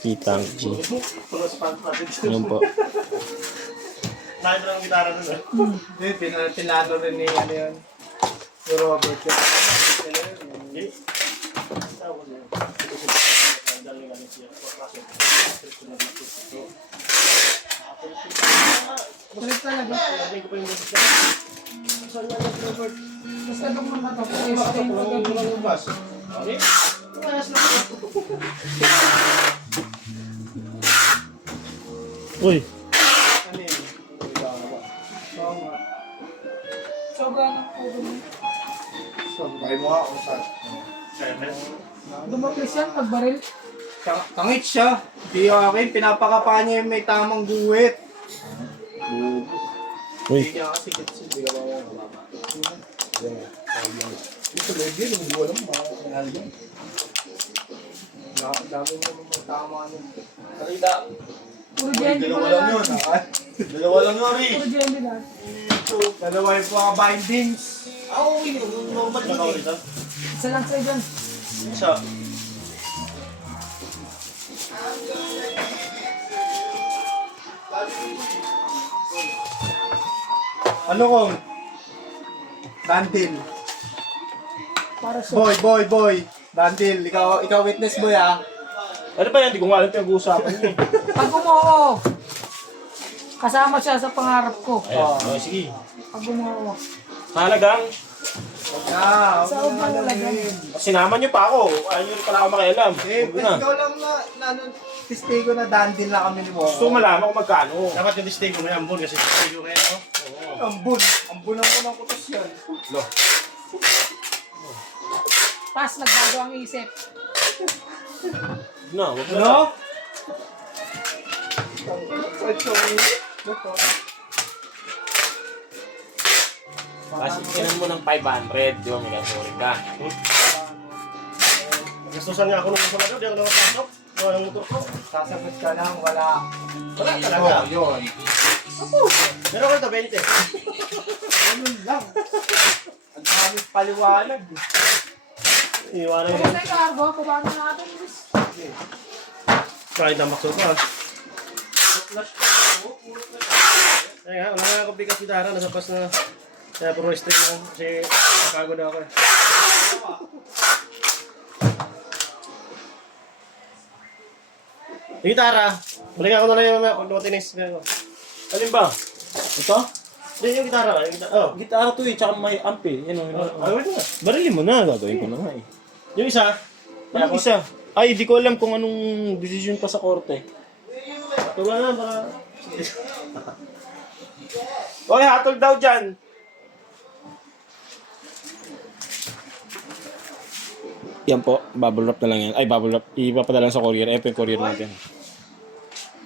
Kitang G. Yan po. Nakita ng gitara doon ah. Hindi, pinano rin ni ano yun. Si Robert yun. Hindi. Kulit talaga. Basta nung mga ito, stay mo gabi. Uy. Ano yun? Oo nga. Sobra ng pudo mo. Sabay mo nga kung saan. Dumapis yan pag baril. Tangit siya. Di akin, pinapakapa niya yung may tamang guwit. Uy. Hindi niya kasi kasi hindi ka mababa. Ito lagi, hindi ko alam mga yan. Dami mo naman tama niya. Salita. Puro Jenny Dalawa pala lang yan. yun. Dalawa lang yun, Riz. Puro Jenny lang. Dalawa yung mga bindings. Oo, yun. Normal yun eh. Isa lang sa'yo dyan. Isa. Ano kong? Dantil. Para sa... Boy. Dantil, ikaw witness boy ah. Ano ba yan? Hindi ko nga alam pinag-uusapan niyo. Pag umuo, kasama siya sa pangarap ko. Ayan. Okay, sige. Pag umuo. Halagang, Ah, Sa huwag mo nalagyan. sinama niyo pa ako. Ayaw niyo pala ako makialam. Eh, Huwag na. ikaw lang na ano, testigo na dantil na kami ni Momo. Gusto ko malaman kung magkano. Dapat yung mistake mo may ambon kasi mistake ko ngayon. Ambun ang ko ng kutos yan. Pas, nagbago ang isip. Na, huwag na. Ano? Kasi kinan mo ng 500. Di ba may gasuri ka? Gustusan nga ako nung gusto na doon, di ako nakapasok. Wala ng motor ko. Sasagot ka lang, wala. Wala talaga. Yun. Meron ko ito, 20. Ganun lang. Ang daming paliwanag. Iwanan Kaya tayo cargo, paano natin? Kahit na makso ko ah. Ay nga, wala nga ako bigas gitara, nasa pas na. Kaya puro string lang, kasi nakagod na ako eh. Yung gitara, balik ako na lang yung mamaya pag lumatinis. Alin ba? Ito? Hindi, yung gitara, yung gitara. Oh, Gitara to eh, tsaka may amp eh. Yan o. ayun na. Barilin mo na, gagawin ko na nga eh. Yung isa, Anong isa? Ay, di ko alam kung anong decision pa sa korte. tuwa na para... Oy, hatol daw dyan! Yan po, bubble wrap na lang yan. Ay, bubble wrap. Ipapadala sa courier. Ayan po yung courier natin.